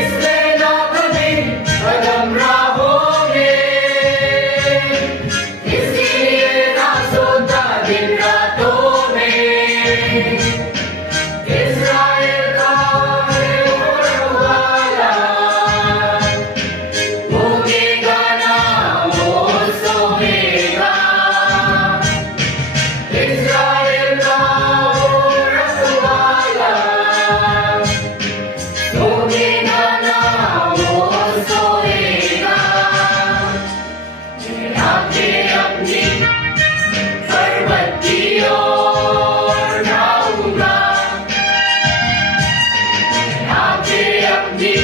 इसमें ना कभी कदम राहों में, इसीलिए ना सोता दिन रातों में। इस्राएल का है उड़वाला, गूंगेगा ना वो सोएगा। इस्राएल का वो रखवाला, गूंगेगा ना वो सोएगा। मैं आंखें अपनी पर्वत की ओर उठाऊंगा, मैं आंखें अपनी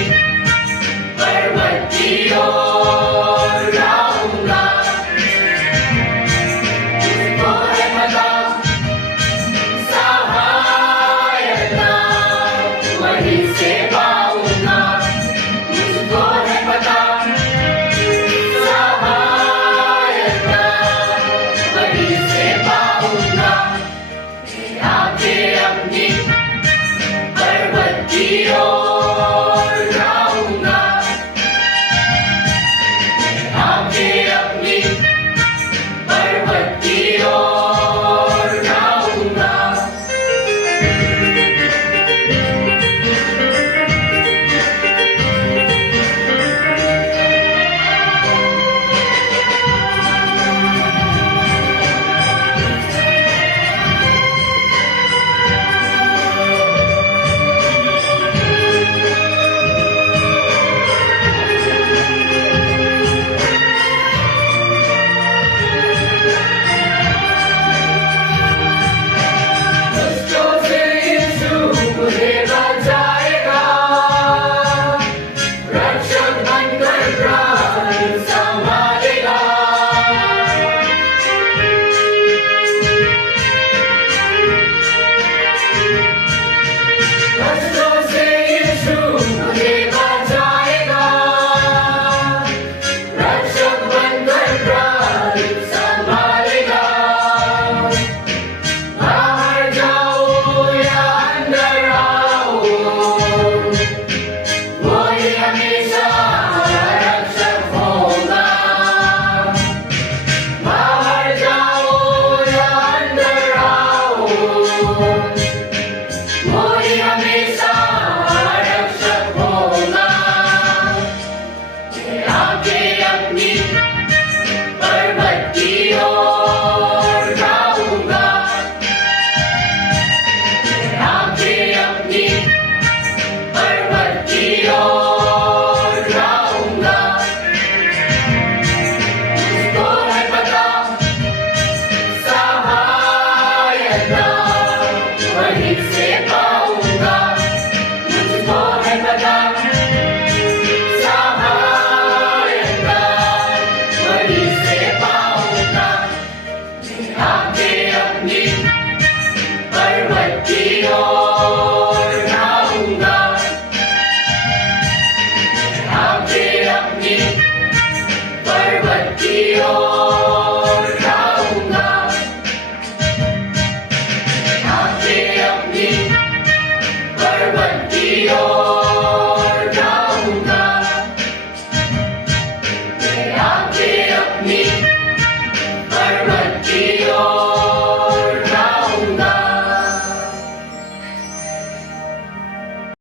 पर्वत की ओर उठाऊंगा। तुझको है पता सहायता वहीं से पाऊंगा। मुझको है पता सहायता वहीं से पाऊंगा। मैं आंखें अपनी पर्वत की ओर उठाऊंगा, मैं आंखें अपनी पर्वत की ओर उठाऊंगा। दुष्टों से यीशु मुझे बचाएगा, रक्षक बनकर प्राण संभालेगा। दुष्टों से यीशु मुझे बचाएगा, रक्षक बनकर प्राण संभालेगा। बाहर जाओ या अंदर आओ, वही हमेशा रक्षक होगा। बाहर जाओ या अंदर आओ, वही हमेशा रक्षक होगा। मैं आंखें अपनी पर्वत की ओर उठाऊंगा, मैं आंखें अपनी पर्वत की ओर उठाऊंगा। मुझको है पता सहायता वहीं से पाऊंगा। मुझको है पता सहायता वहीं से पाऊंगा। मैं आंखें अपनी